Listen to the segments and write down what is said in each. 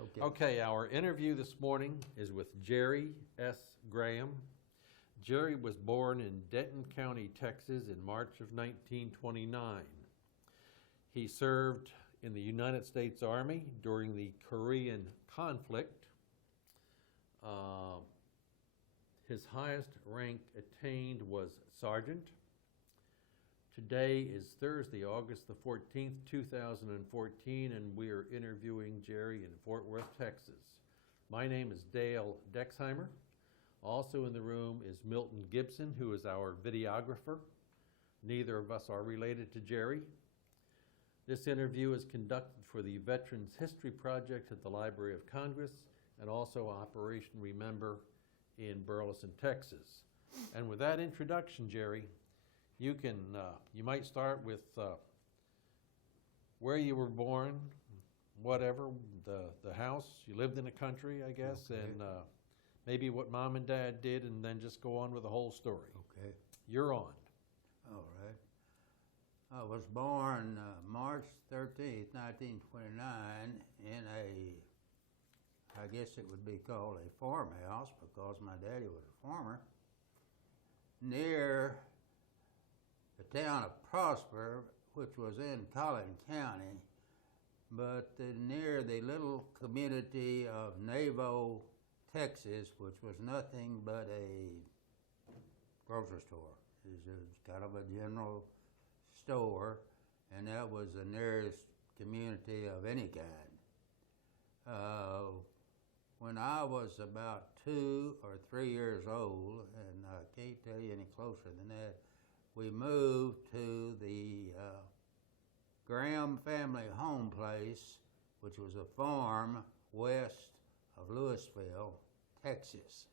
Okay. Okay, our interview this morning is with Jerry S. Graham. Jerry was born in Denton County, Texas in March of 1929. He served in the United States Army during the Korean conflict. His highest rank attained was sergeant. Today is Thursday, August the 14th, 2014, and we are interviewing Jerry in Fort Worth, Texas. My name is Dale Dexheimer. Also in the room is Milton Gibson, who is our videographer. Neither of us are related to Jerry. This interview is conducted for the Veterans History Project at the Library of Congress and also Operation Remember in Burleson, Texas. And with that introduction, Jerry, you might start with where you were born, whatever, the house, you lived in the country, I guess, Okay. and maybe what mom and dad did, and then just go on with the whole story. Okay. You're on. All right. I was born March 13th, 1929 in I guess it would be called a farmhouse because my daddy was a farmer, near the town of Prosper, which was in Collin County, but near the little community of Navo, Texas, which was nothing but a grocery store. It was kind of a general store, and that was the nearest community of any kind. When I was about 2 or 3 years old, and I can't tell you any closer than that, we moved to the Graham family home place, which was a farm west of Louisville, Texas.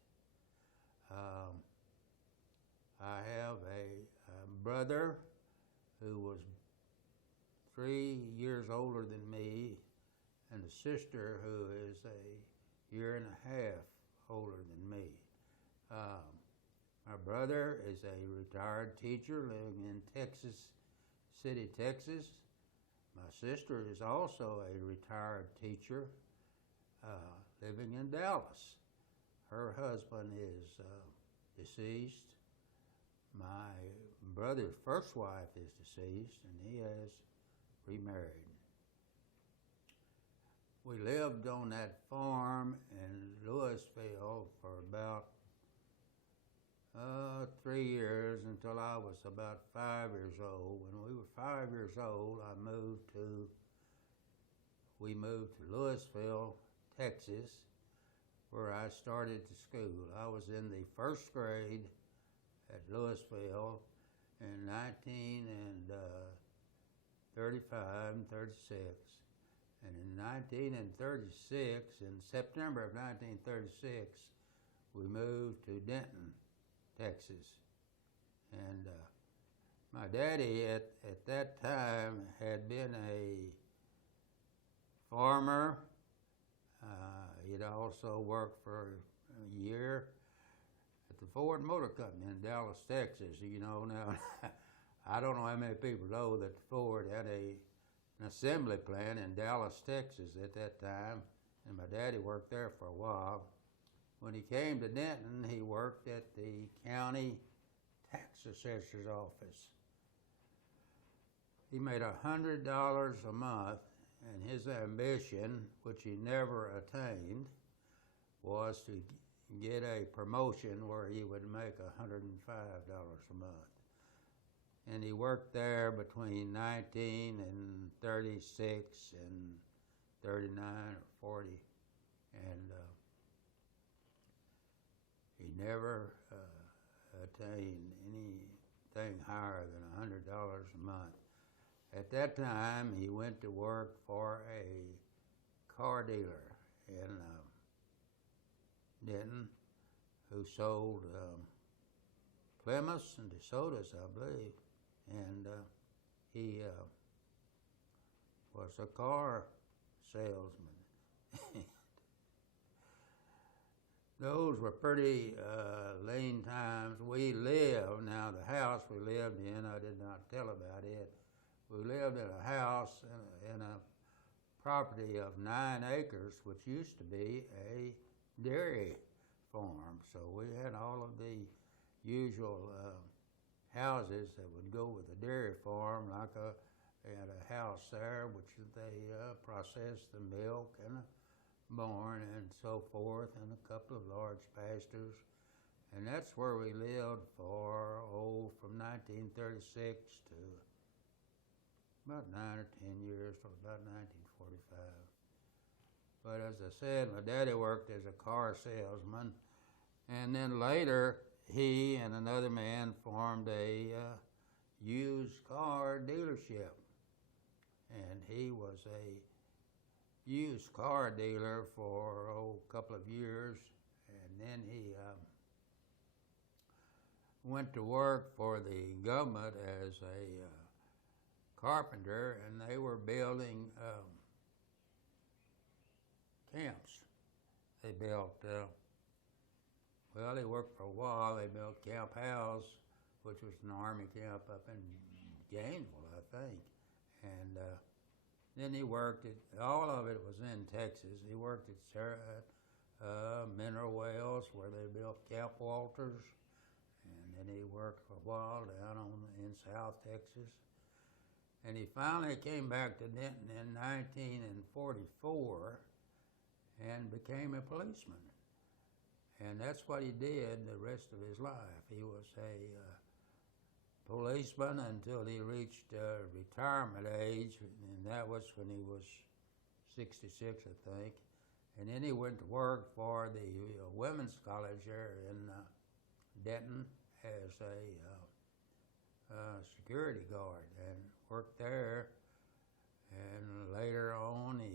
I have a brother who was 3 years older than me, and a sister who is a year and a half older than me. My brother is a retired teacher living in Texas City, Texas. My sister is also a retired teacher living in Dallas. Her husband is deceased. My brother's first wife is deceased, and he has remarried. We lived on that farm in Louisville for about 3 years until I was about 5 years old. When we were 5 years old, we moved to Louisville, Texas, where I started to school. I was in the first grade at Louisville in 1935 and 36. And in 1936, in September of 1936, we moved to Denton, Texas. And my daddy at that time had been a farmer. He'd also worked for a year at the Ford Motor Company in Dallas, Texas. You know, now, I don't know how many people know that Ford had an assembly plant in Dallas, Texas at that time, and my daddy worked there for a while. When he came to Denton, he worked at the county tax assessor's office. He made $100 a month, and his ambition, which he never attained, was to get a promotion where he would make $105 a month. And he worked there between 1936 and 39 or 40, and he never attained anything higher than $100 a month. At that time, he went to work for a car dealer in Denton, who sold Plymouths and DeSotos, I believe. And he was a car salesman. Those were pretty lean times. We lived, now the house we lived in, I did not tell about it. We lived in a house in a property of 9 acres, which used to be a dairy farm. So we had all of the usual houses that would go with a dairy farm, like they had a house there which they processed the milk and a barn and so forth, and a couple of large pastures. And that's where we lived for, from 1936 to about 9 or 10 years, till about 1945. But as I said, my daddy worked as a car salesman, and then later he and another man formed a used car dealership. And he was a used car dealer for a couple of years, and then he went to work for the government as a carpenter, and they were building camps. They built, they worked for a while. They built Camp House, which was an army camp up in Gainesville, I think. And then he worked at, all of it was in Texas. He worked at mineral wells where they built Camp Walters. And then he worked for a while down in South Texas. And he finally came back to Denton in 1944 and became a policeman. And that's what he did the rest of his life. He was a policeman until he reached retirement age, and that was when he was 66, I think. And then he went to work for the women's college there in Denton as a security guard, and worked there. And later on, he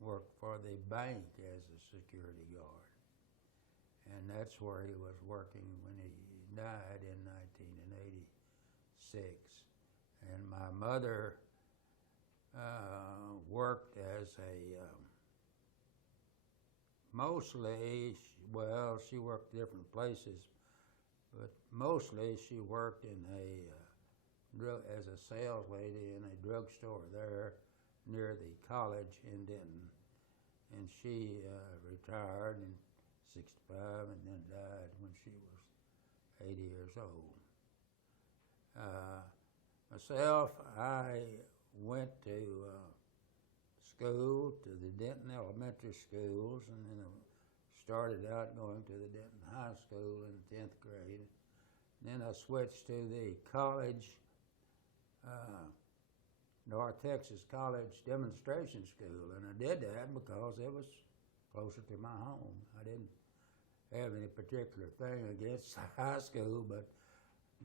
worked for the bank as a security guard. And that's where he was working when he died in 1986. And my mother worked as a, she worked different places, but mostly she worked in as a sales lady in a drugstore there near the college in Denton. And she retired in 65 and then died when she was 80 years old. Myself, I went to school, to the Denton Elementary Schools, and then I started out going to the Denton High School in 10th grade. Then I switched to the college, North Texas College Demonstration School, and I did that because it was closer to my home. I didn't have any particular thing against high school, but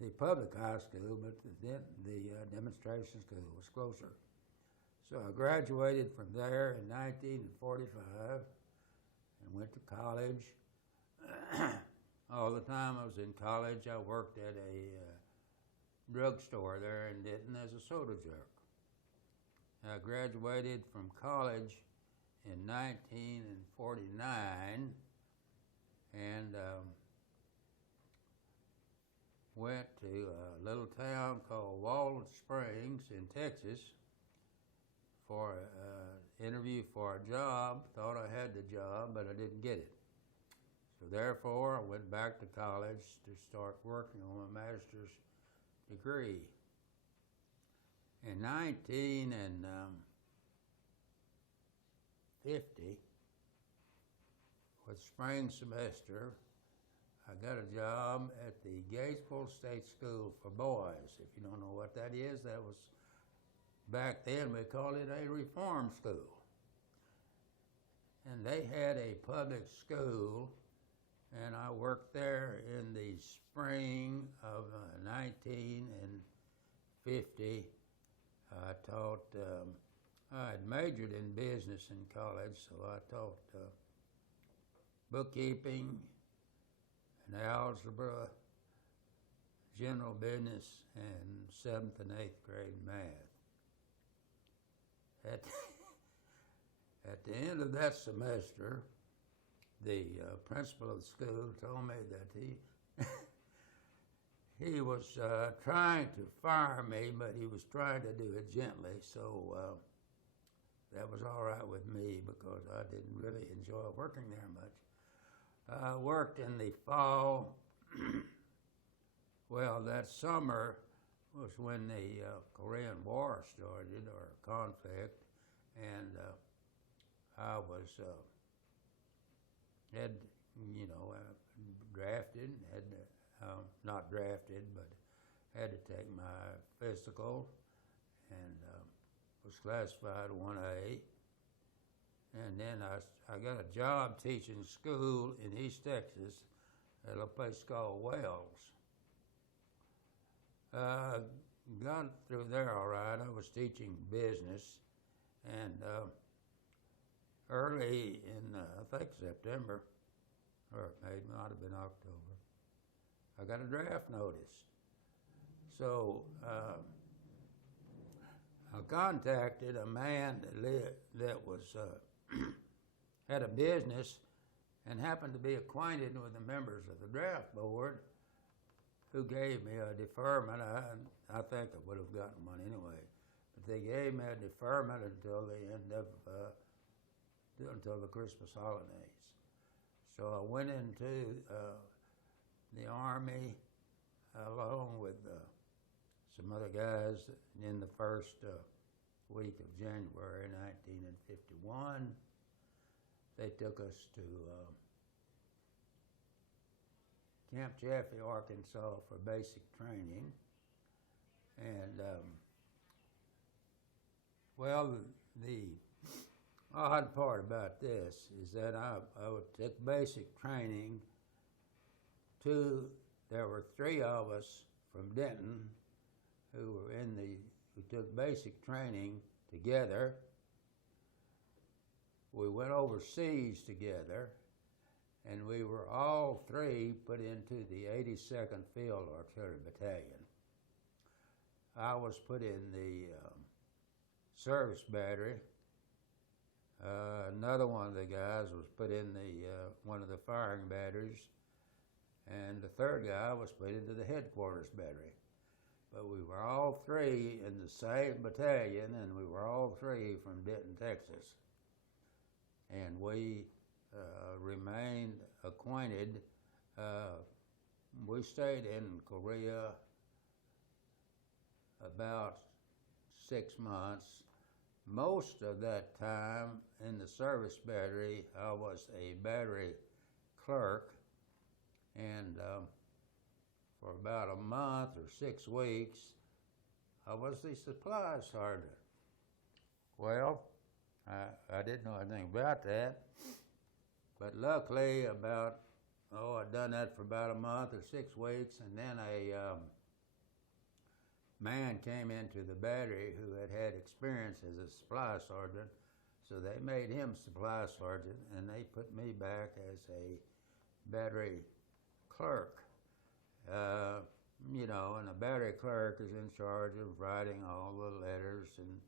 the public high school, but the demonstration school was closer. So I graduated from there in 1945 and went to college. All the time I was in college, I worked at a drugstore there in Denton as a soda jerk. I graduated from college in 1949 and went to a little town called Walnut Springs in Texas for an interview for a job. Thought I had the job, but I didn't get it. So therefore, I went back to college to start working on my master's degree. In 1950, with spring semester, I got a job at the Gatesville State School for Boys. If you don't know what that is, that was, back then we called it a reform school. And they had a public school, and I worked there in the spring of 1950. I taught, I had majored in business in college, so I taught bookkeeping and algebra, general business, and 7th and 8th grade math. At the end of that semester, the principal of the school told me that he was trying to fire me, but he was trying to do it gently. So that was all right with me because I didn't really enjoy working there much. I worked in the fall. Well, that summer was when the Korean War started, or conflict, and I was drafted, not drafted, but had to take my physical, and was classified 1A. And then I got a job teaching school in East Texas at a place called Wells. Got through there all right. I was teaching business, and early in, I think, September, or it might have been October, I got a draft notice. So I contacted a man that was had a business and happened to be acquainted with the members of the draft board, who gave me a deferment. I think I would have gotten one anyway, but they gave me a deferment until the end of until the Christmas holidays. So I went into the Army along with some other guys in the first week of January 1951. They took us to Camp Chaffee, Arkansas for basic training. And, well, the odd part about this is that I would take basic training. There were 3 of us from Denton who took basic training together. We went overseas together, and we were all 3 put into the 82nd Field Artillery Battalion. I was put in the service battery. Another one of the guys was put in one of the firing batteries, and the third guy was put into the headquarters battery. But we were all 3 in the same battalion, and we were all 3 from Denton, Texas. And we remained acquainted. We stayed in Korea about 6 months. Most of that time in the service battery, I was a battery clerk, and for about a month or 6 weeks, I was the supply sergeant. Well, I didn't know anything about that, but luckily I'd done that for about a month or 6 weeks, and then a man came into the battery who had experience as a supply sergeant, so they made him supply sergeant, and they put me back as a battery clerk. And a battery clerk is in charge of writing all the letters and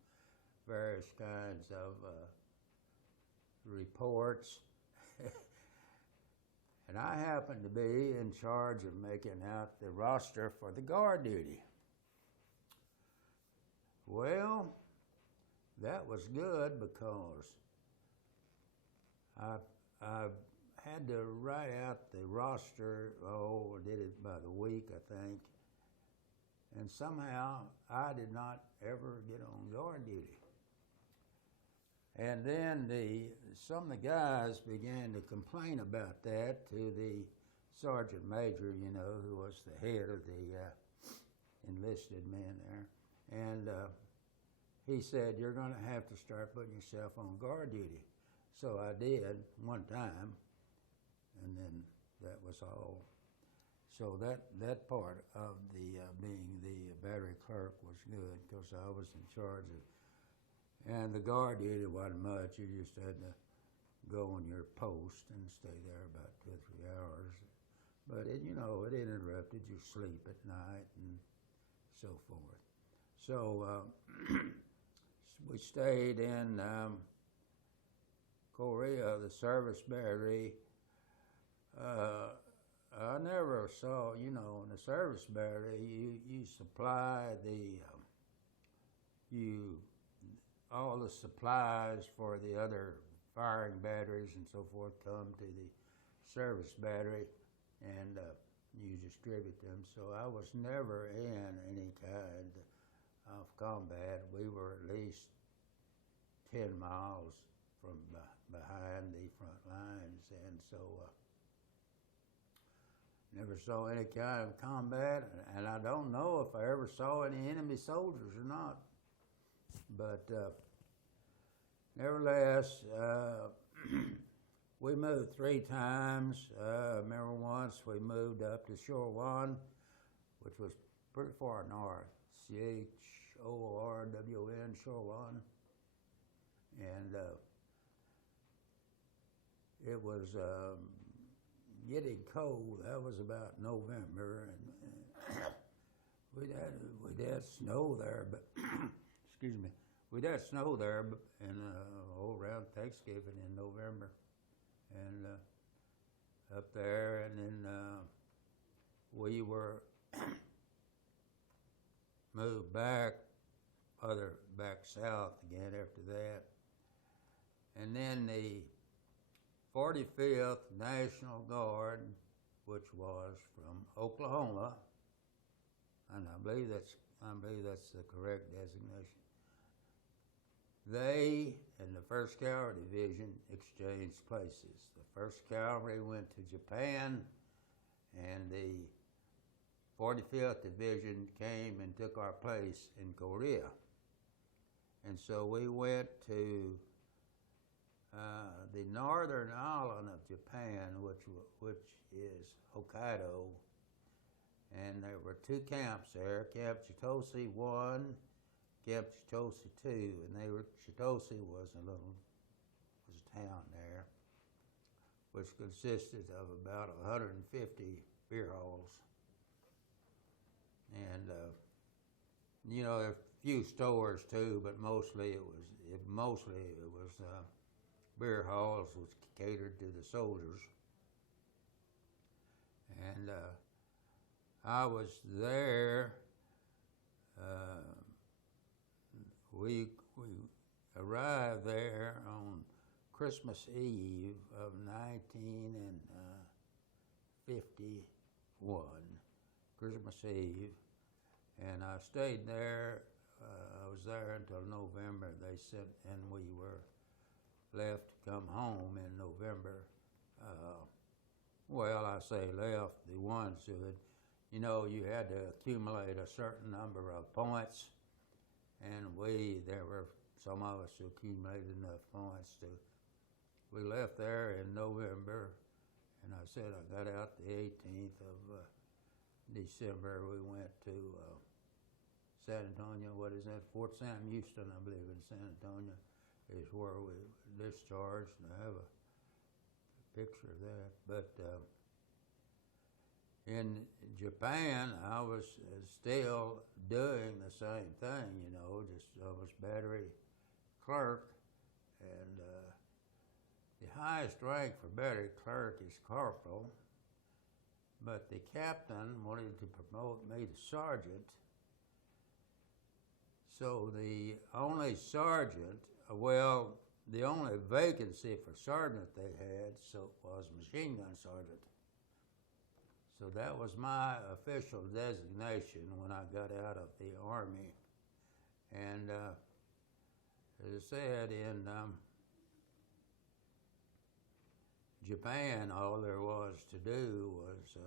various kinds of reports. And I happened to be in charge of making out the roster for the guard duty. Well, that was good because I had to write out the roster. I did it by the week, I think. And somehow I did not ever get on guard duty. And then some of the guys began to complain about that to the sergeant major, who was the head of the enlisted men there. And he said, "You're going to have to start putting yourself on guard duty." So I did one time, and then that was all. So that part of the being the battery clerk was good because I was in charge of. And the guard duty wasn't much. You just had to go on your post and stay there about 2 or 3 hours. But it interrupted your sleep at night and so forth. So we stayed in Korea, the service battery. I never saw, in the service battery, you supply all the supplies for the other firing batteries and so forth come to the service battery, and you distribute them. So I was never in any kind of combat. We were at least 10 miles from behind the front lines, and so never saw any kind of combat, and I don't know if I ever saw any enemy soldiers or not. But nevertheless, we moved 3 times. Remember once we moved up to Shore 1, which was pretty far north, Chorwn, Shore 1. And it was getting cold. That was about November, and we'd had snow there, but excuse me, we'd had snow there in around Thanksgiving in November, and up there, and then we were moved back south again after that, and then the 45th National Guard, which was from Oklahoma, and I believe that's the correct designation. They and the 1st Cavalry Division exchanged places. The 1st Cavalry went to Japan, and the 45th Division came and took our place in Korea. And so we went to the northern island of Japan, which is Hokkaido, and there were 2 camps there, Camp Chitose 1, Camp Chitose 2, and Chitose was a town there, which consisted of about 150 beer halls, and there were a few stores too, but mostly it was beer halls, which catered to the soldiers. And I was there. We arrived there on Christmas Eve of 1951, Christmas Eve, and I stayed there. I was there until November. They sent, and we were left to come home in November. Well, I say left, the ones who had, you had to accumulate a certain number of points, and there were some of us who accumulated enough points we left there in November, and I said I got out the 18th of December. We went to San Antonio, what is that? Fort Sam Houston, I believe, in San Antonio is where we discharged, and I have a picture of that. But in Japan, I was still doing the same thing, just I was battery clerk, and the highest rank for battery clerk is corporal, but the captain wanted to promote me to sergeant. So the only vacancy for sergeant they had was machine gun sergeant. So that was my official designation when I got out of the Army. And as I said, in Japan, all there was to do was,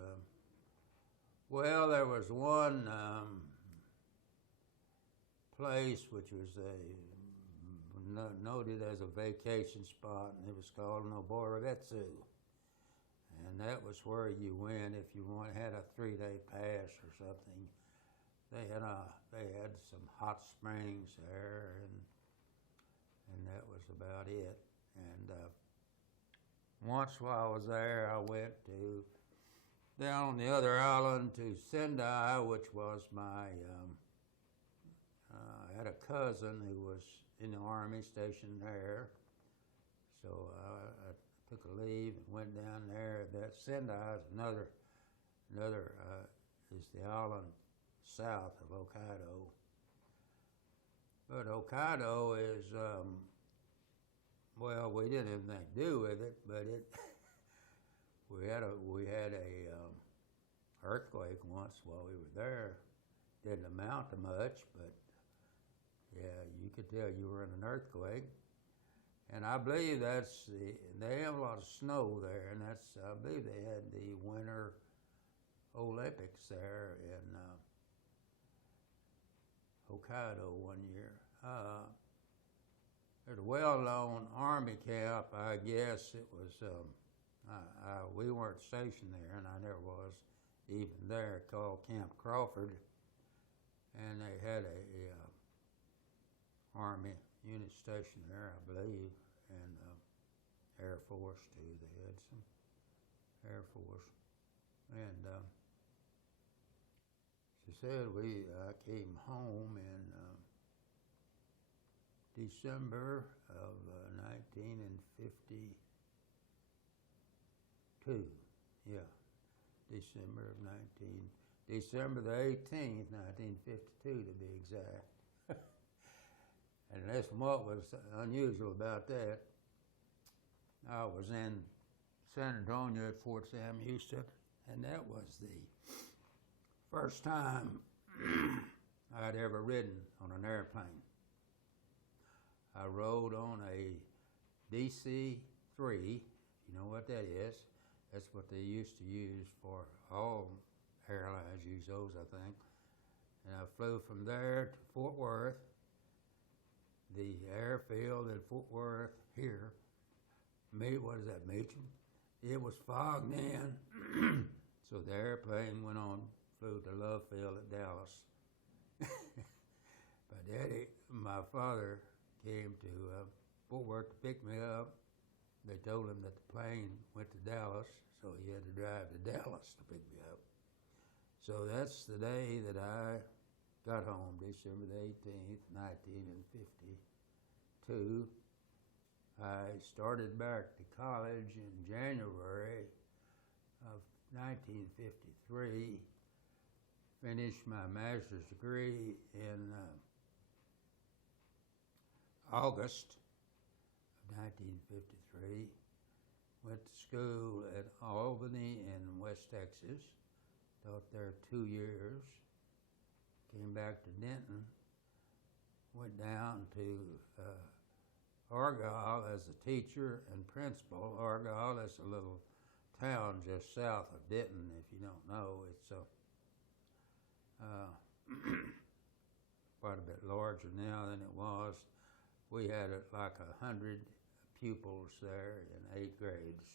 there was one place which was noted as a vacation spot, and it was called Noborugetsu. And that was where you went if you had a 3-day pass or something. They had some hot springs there, and that was about it. And once while I was there, I went down on the other island to Sendai, which was my I had a cousin who was in the Army stationed there, so I took a leave and went down there. That Sendai is another is the island south of Hokkaido. But Hokkaido is, well, we didn't have anything to do with it, but we had a earthquake once while we were there. Didn't amount to much, but yeah, you could tell you were in an earthquake. And I believe they have a lot of snow there, and I believe they had the Winter Olympics there in Hokkaido one year. There's a well-known army camp, I guess it was, we weren't stationed there, and I never was even there, called Camp Crawford. And they had a Army unit stationed there, I believe, and Air Force too. They had some Air Force. And she said I came home in December of 1952. Yeah, December the 18th, 1952 to be exact. And that's what was unusual about that. I was in San Antonio at Fort Sam Houston, and that was the first time I'd ever ridden on an airplane. I rode on a DC-3, you know what that is. That's what they used to use for all airlines, use those, I think. And I flew from there to Fort Worth, the airfield in Fort Worth here. What is that, Meacham? It was fogged in, so the airplane went on, flew to Love Field at Dallas. My father came to Fort Worth to pick me up. They told him that the plane went to Dallas, so he had to drive to Dallas to pick me up. So that's the day that I got home, December the 18th, 1952. I started back to college in January of 1953, finished my master's degree in August of 1953, went to school at Albany in West Texas, taught there 2 years, came back to Denton, went down to Argyle as a teacher and principal. Argyle is a little town just south of Denton, if you don't know. It's quite a bit larger now than it was. We had like 100 pupils there in 8 grades.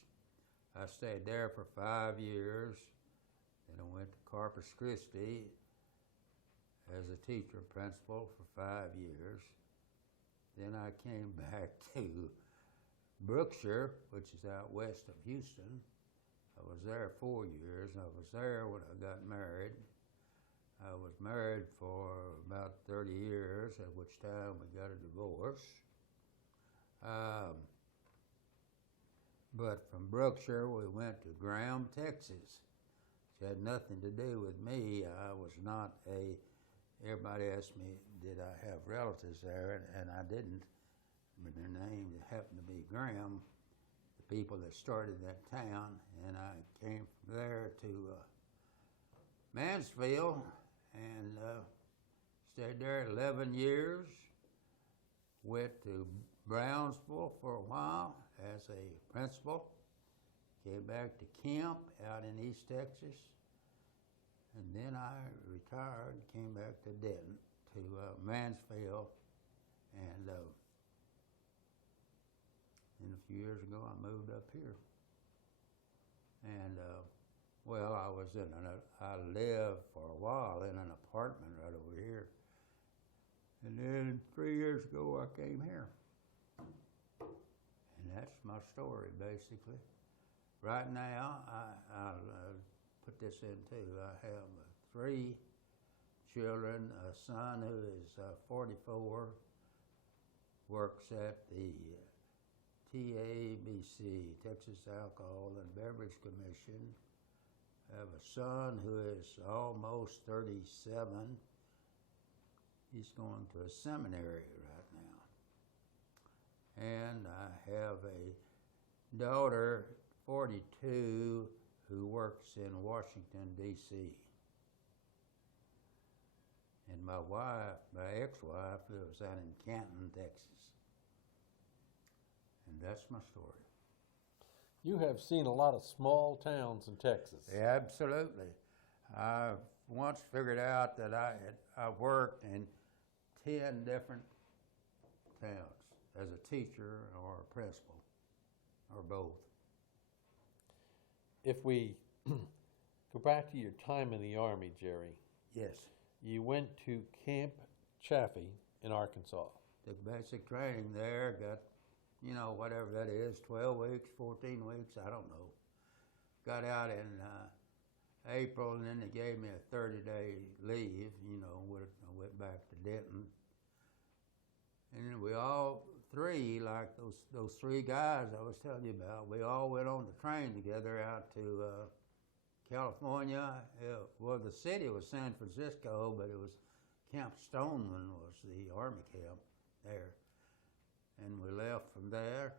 I stayed there for 5 years. Then I went to Corpus Christi as a teacher and principal for 5 years. Then I came back to Brookshire, which is out west of Houston. I was there 4 years, and I was there when I got married. I was married for about 30 years, at which time we got a divorce. But from Brookshire, we went to Graham, Texas. It had nothing to do with me. I was not everybody asked me, did I have relatives there, and I didn't. But their name happened to be Graham, the people that started that town, and I came from there to Mansfield and stayed there 11 years. Went to Brownsville for a while as a principal. Came back to Kemp out in East Texas. And then I retired, came back to Denton, to Mansfield, and then a few years ago I moved up here. And I lived for a while in an apartment right over here. And then 3 years ago I came here. And that's my story, basically. Right now, I'll put this in too. I have 3 children, a son who is 44, works at the TABC, Texas Alcohol and Beverage Commission. I have a son who is almost 37, He's going to a seminary right now. And I have a daughter, 42, who works in Washington, D.C. And my wife, my ex-wife, lives out in Canton, Texas. And that's my story. You have seen a lot of small towns in Texas. Absolutely. I once figured out that I worked in 10 different towns as a teacher or a principal, or both. If we go back to your time in the Army, Jerry, Yes. you went to Camp Chaffee in Arkansas. Took basic training there, got, whatever that is, 12 weeks, 14 weeks, I don't know. Got out in April, and then they gave me a 30-day leave, I went back to Denton. And then we all three, like those three guys I was telling you about, we all went on the train together out to California. Well, the city was San Francisco, but it was Camp Stoneman was the Army camp there. And we left from there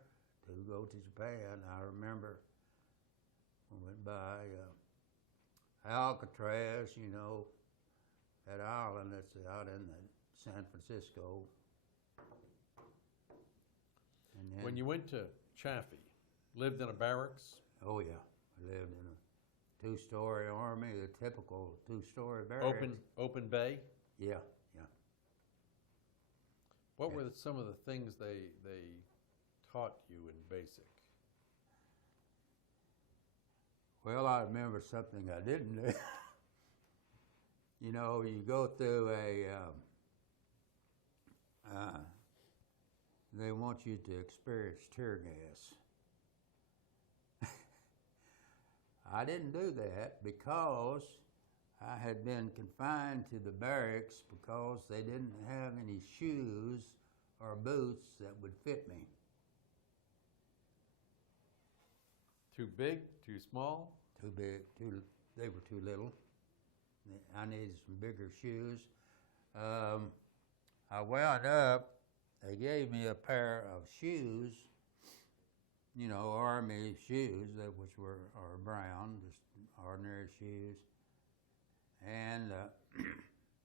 to go to Japan. I remember we went by Alcatraz, that island that's out in San Francisco. And then, When you went to Chaffee, lived in a barracks? oh yeah, I lived in a two-story Army, the typical two-story barracks. Open bay? Yeah. What Yeah. were some of the things they taught you in basic? Well, I remember something I didn't do. You go through they want you to experience tear gas. I didn't do that because I had been confined to the barracks because they didn't have any shoes or boots that would fit me. Too big? Too small? Too big, they were too little. I needed some bigger shoes. I wound up, they gave me a pair of shoes, Army shoes, which are brown, just ordinary shoes. And,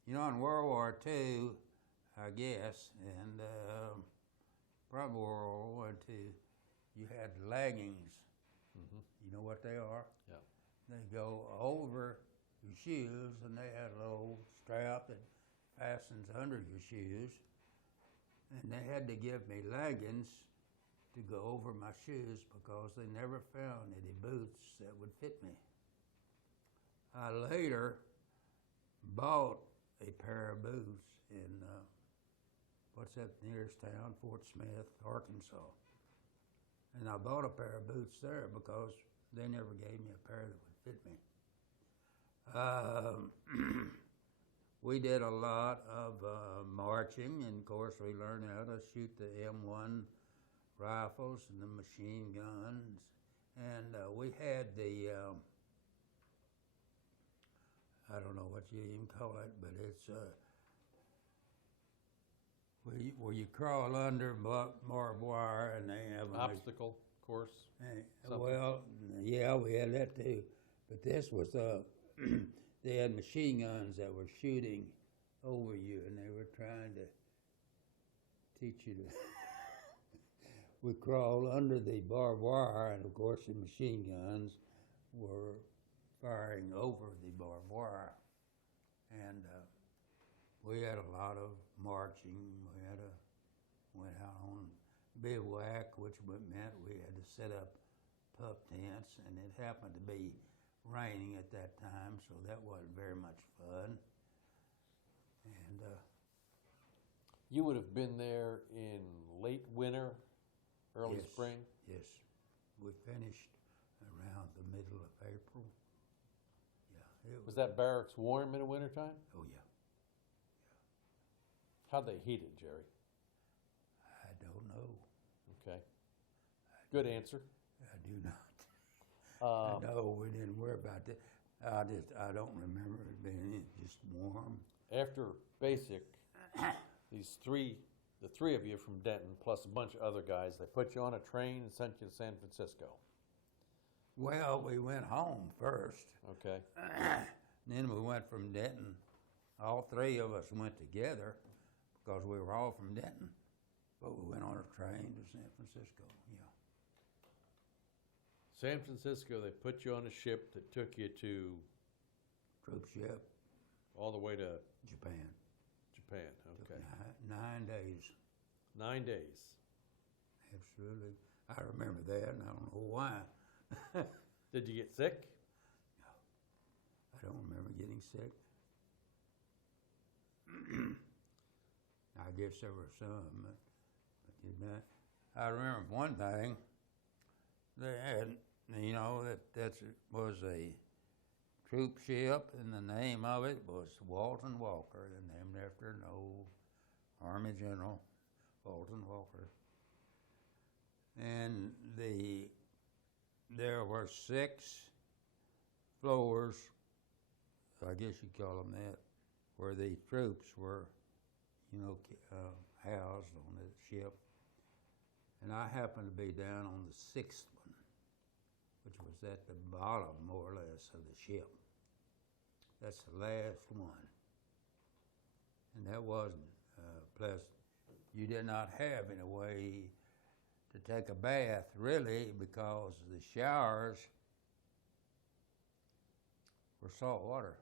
in World War II, I guess, and probably World War II, you had leggings. Mm-hmm. You know what they are? Yeah. They go over your shoes, and they had a little strap that fastens under your shoes. And they had to give me leggings to go over my shoes because they never found any boots that would fit me. I later bought a pair of boots in, what's that nearest town? Fort Smith, Arkansas. And I bought a pair of boots there because they never gave me a pair that would fit me. We did a lot of marching, and of course we learned how to shoot the M1 rifles and the machine guns. And we had the, I don't know what you even call it, but it's where you crawl under barbed wire, and they have Obstacle course? well, yeah, we had that too. But this was, they had machine guns that were shooting over you, and they were trying to teach you to. We crawled under the barbed wire, and of course the machine guns were firing over the barbed wire. And we had a lot of marching. Went out on bivouac, which meant we had to set up pup tents, and it happened to be raining at that time, so that wasn't very much fun. And You would have been there in late winter, early yes, spring? Yes. We finished around the middle of April. Yeah. Was that barracks warm in the wintertime? Oh, yeah. How'd they heat it, Jerry? I don't know. Okay. Good answer. I do not. No, we didn't worry about that. I don't remember it being just warm. After basic, the three of you from Denton, plus a bunch of other guys, they put you on a train and sent you to San Francisco. Well, we went home first. Okay. Then we went from Denton. All three of us went together because we were all from Denton. But we went on a train to San Francisco, yeah. San Francisco, they put you on a ship that took you to Troop ship, all the way to Japan. Japan. Took Okay. 9 days. 9 days. Absolutely. I remember that, and I don't know why. Did you get sick? I don't remember getting sick. I guess there were some, but did not. I remember one thing. They had, that was a troop ship, and the name of it was Walton Walker, and named after an old Army general, Walton Walker. And there were 6 floors, I guess you'd call them that, where the troops were, housed on the ship. And I happened to be down on the 6th one, which was at the bottom, more or less, of the ship. That's the last one. And that wasn't pleasant. You did not have any way to take a bath, really, because the showers were salt water.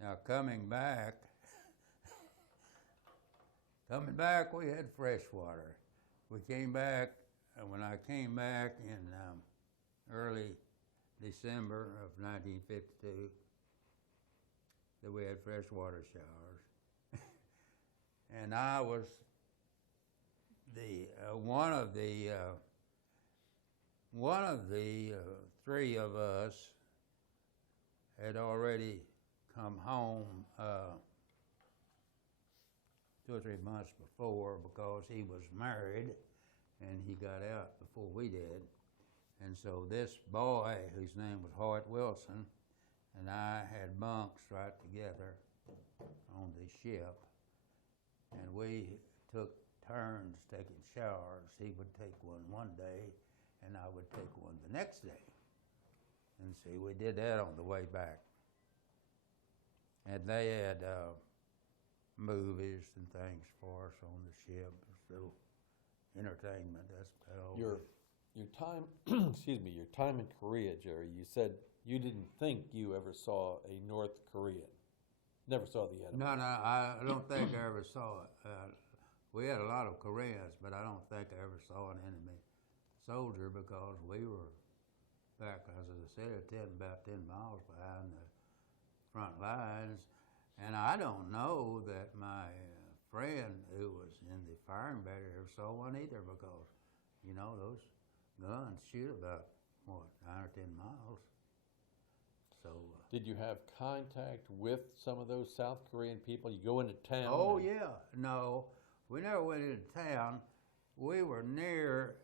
Now, coming back, we had fresh water. We came back, and when I came back in early December of 1952, that we had freshwater showers. And I was one of the 3 of us had already come home 2 or 3 months before, because he was married and he got out before we did. And so this boy, whose name was Hoyt Wilson, and I had bunks right together on the ship, and we took turns taking showers. He would take one day, and I would take one the next day. And see, we did that on the way back. And they had movies and things for us on the ship, so entertainment. That's about all. Your time, your time in Korea, Jerry. You said you didn't think you ever saw a North Korean. Never saw the enemy. No, I don't think I ever saw it. We had a lot of Koreans, but I don't think I ever saw an enemy soldier, because we were back, as I said, about 10 miles behind the front lines. And I don't know that my friend who was in the firing battery ever saw one either, because, those guns shoot about, 9 or 10 miles. So. Did you have contact with some of those South Korean people? You go into town? Oh, yeah. No, we never went into town. We were near,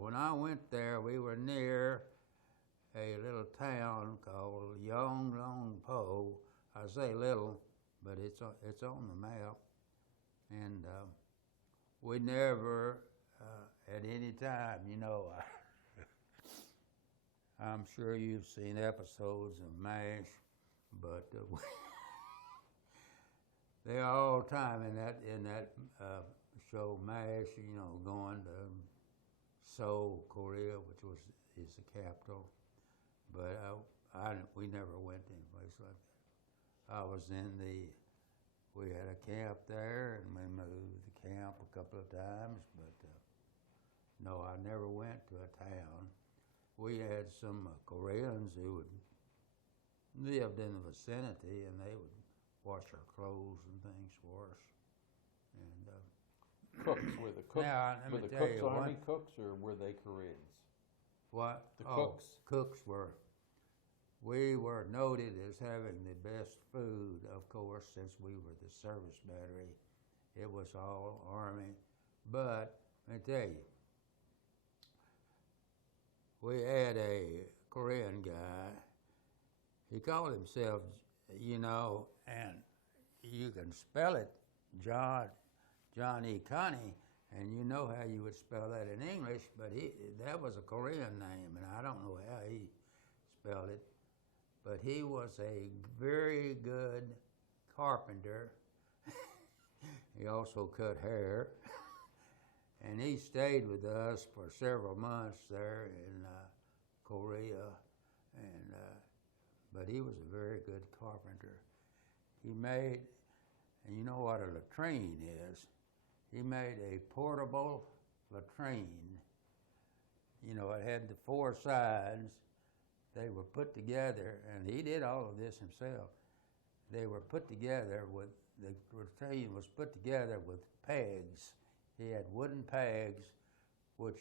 when I went there, we were near a little town called Yonglongpo. I say little, but it's on the map. And we never, at any time, I'm sure you've seen episodes of MASH, but they're all the time in that show MASH, going to Seoul, Korea, which is the capital. But we never went to any place like that. I was we had a camp there, and we moved the camp a couple of times, but no, I never went to a town. We had some Koreans who lived in the vicinity, and they would wash our clothes and things for us. And cooks, were the cooks? Now, were the cooks Army cooks, or were they Koreans? What? The cooks. Cooks were. We were noted as having the best food, of course, since we were the service battery. It was all Army. But let me tell you, we had a Korean guy. He called himself, and you can spell it John E. Connie, and you know how you would spell that in English, but that was a Korean name, and I don't know how he spelled it. But he was a very good carpenter. He also cut hair. And he stayed with us for several months there in Korea. But he was a very good carpenter. He made, and you know what a latrine is? He made a portable latrine. You know, it had the four sides. They were put together, and he did all of this himself. They were put together with, the latrine was put together with pegs. He had wooden pegs, which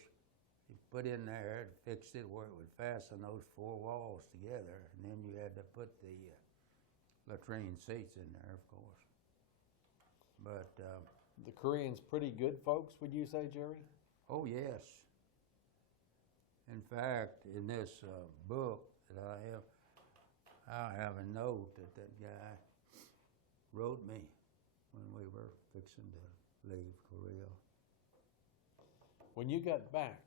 he put in there, fixed it where it would fasten those four walls together, and then you had to put the latrine seats in there, of course. But the Koreans pretty good folks, would you say, Jerry? oh yes. In fact, in this book that I have a note that guy wrote me when we were fixing to leave Korea. When you got back,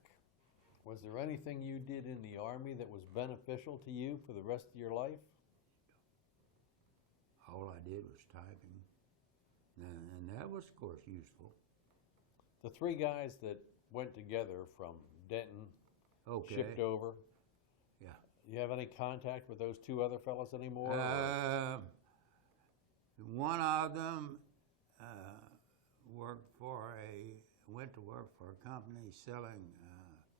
was there anything you did in the Army that was beneficial to you for the rest of your life? All I did was typing, and that was, of course, useful. The three guys that went together from Denton, Okay. shipped over, Yeah. you have any contact with those two other fellas anymore? One of them went to work for a company selling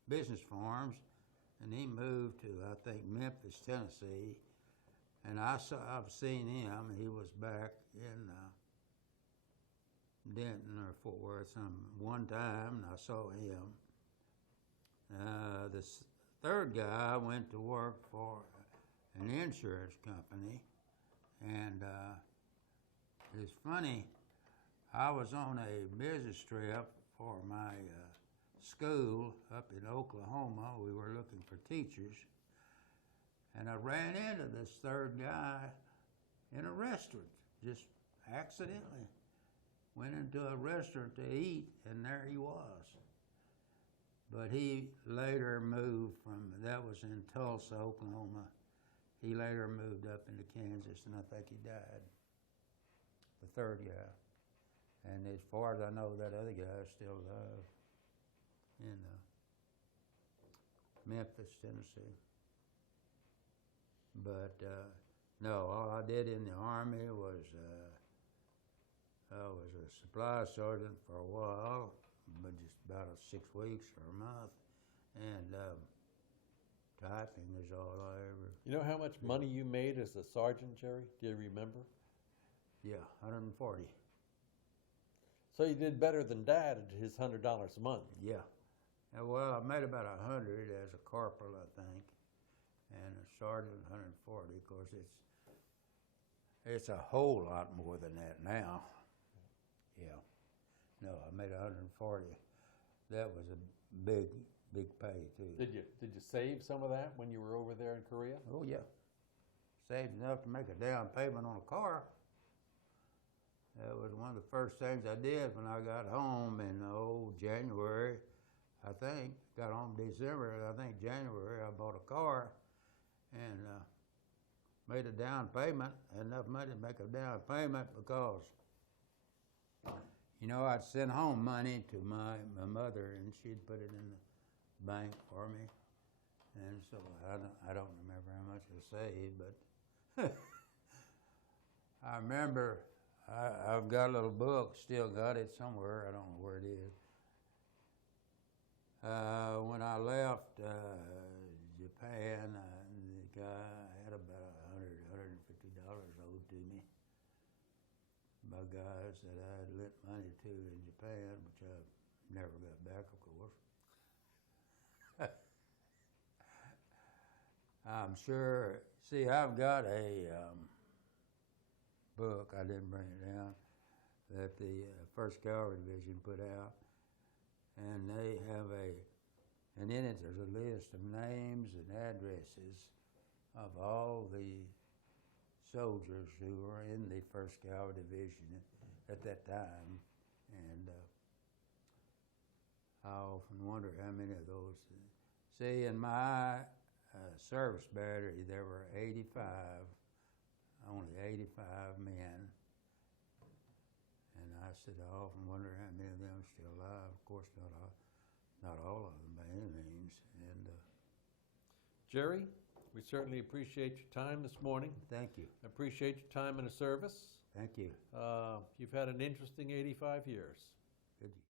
business forms, and he moved to, I think, Memphis, Tennessee. And I've seen him. He was back in Denton or Fort Worth one time, and I saw him. The third guy went to work for an insurance company, and it's funny, I was on a business trip for my school up in Oklahoma. We were looking for teachers, and I ran into this third guy in a restaurant, just accidentally. Went into a restaurant to eat, and there he was. But he later moved that was in Tulsa, Oklahoma. He later moved up into Kansas, and I think he died, the third guy. And as far as I know, that other guy is still alive in Memphis, Tennessee. But no, all I did in the Army was I was a supply sergeant for a while, but just about 6 weeks or a month, and typing is all I ever. You know how much money you made as a sergeant, Jerry? Do you remember? Yeah, 140. So you did better than Dad at his $100 a month. Yeah. Well, I made about 100 as a corporal, I think, and a sergeant 140. Of course, it's a whole lot more than that now. Yeah. No, I made 140. That was a big pay too. Did you save some of that when you were over there in Korea? Oh yeah. Saved enough to make a down payment on a car. That was one of the first things I did when I got home in January. I think got home December. I think January I bought a car and made a down payment. Enough money to make a down payment because I'd send home money to my mother, and she'd put it in the bank for me. And so I don't remember how much I saved, but I remember I've got a little book, still got it somewhere. I don't know where it is. When I left Japan, the guy had about $150 owed to me by guys that I had lent money to in Japan, which I never got back, of course. I'm sure. See, I've got a book, I didn't bring it down, that the 1st Cavalry Division put out, and they have and in it there's a list of names and addresses of all the soldiers who were in the 1st Cavalry Division at that time. And I often wonder how many of those. See, in my service battery, there were 85, only 85 men. And I said, I often wonder how many of them are still alive. Of course, not all of them by any means. And Jerry, we certainly appreciate your time this morning. thank you. Appreciate your time in the service. Thank you. You've had an interesting 85 years. Good.